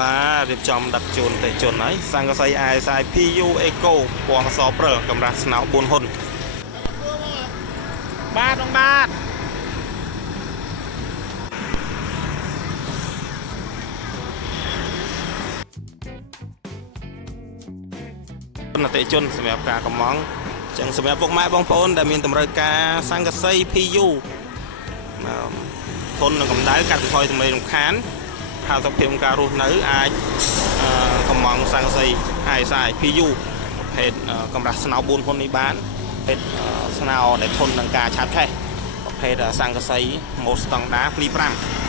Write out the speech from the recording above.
បាទរៀបចំដាក់ជូនទៅជនហើយសង្កសីអាយសាយ PU Eco ពណ៌សព្រិលកម្រាស់ស្នោ4ហ៊ុនបាទបងបាទអតិជនសម្រាប់ការកំងចឹងសម្រាប់ពុកម៉ែបងប្អូនដែលមានតម្រូវការសង្កសី PU ធន់នឹងកម្ដៅកាត់បន្ថយសម្លេងរំខានហើយសុខភាពការរស់នៅអាចកំងសង្កសី ISI PU ប្រភេទកម្រាស់ស្នោ4ហ៊ុននេះបានប្រភេទស្នោដែលធន់នឹងការឆាបឆេះប្រភេទសង្កសីម៉ូតស្តង់ដារភ្លី5